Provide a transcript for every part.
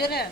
জোরে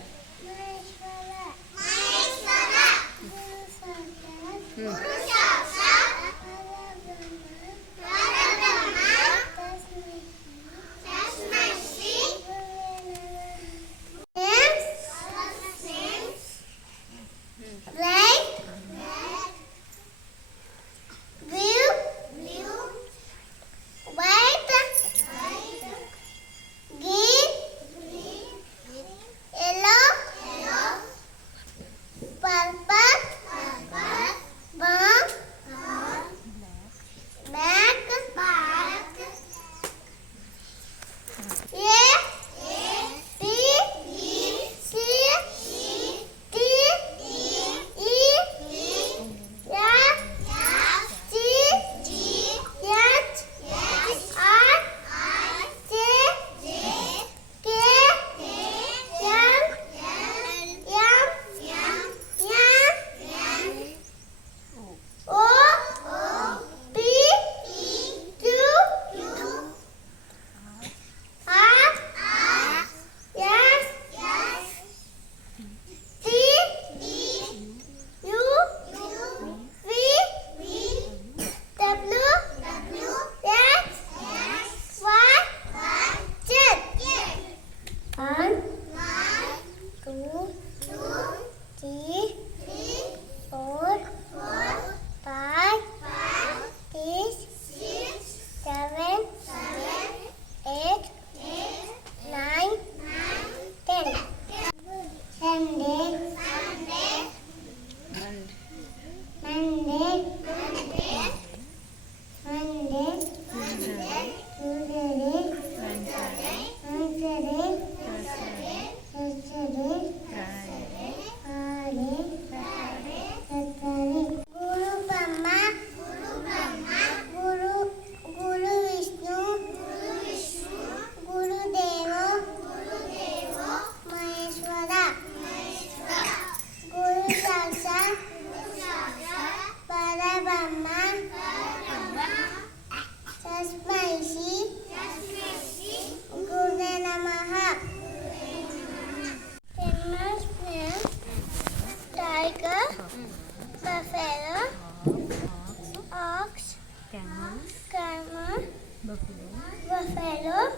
camel,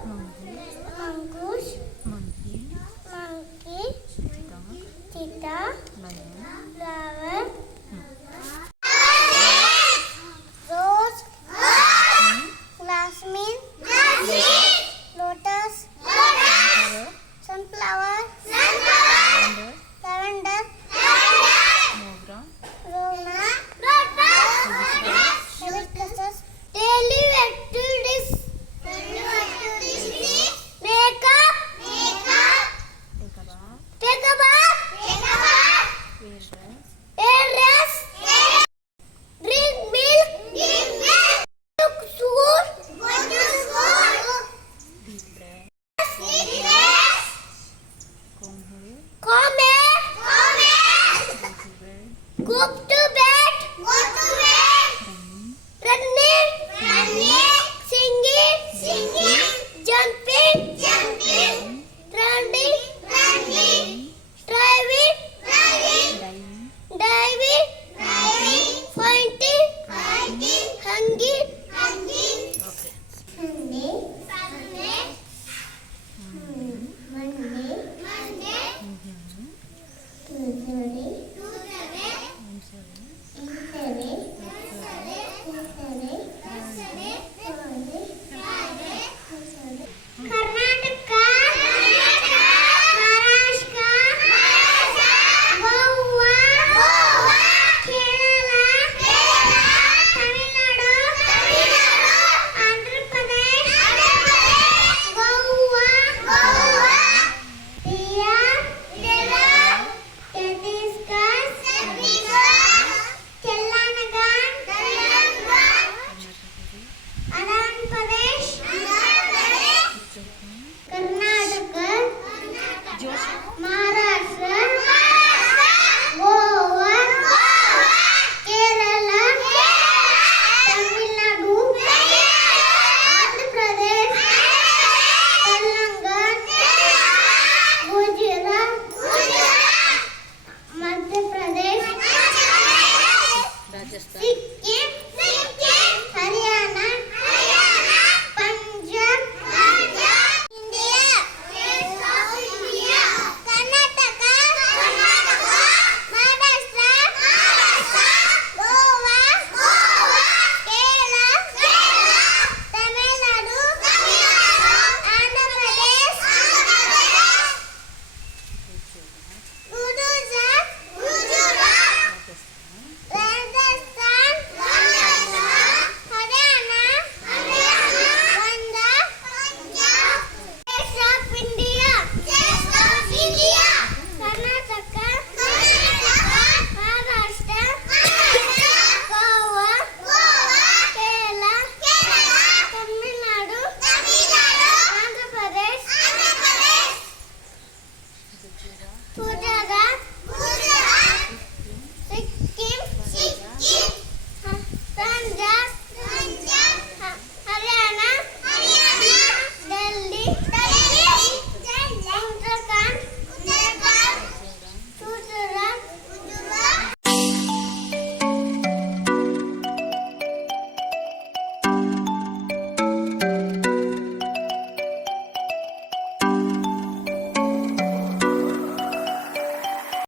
Hmm.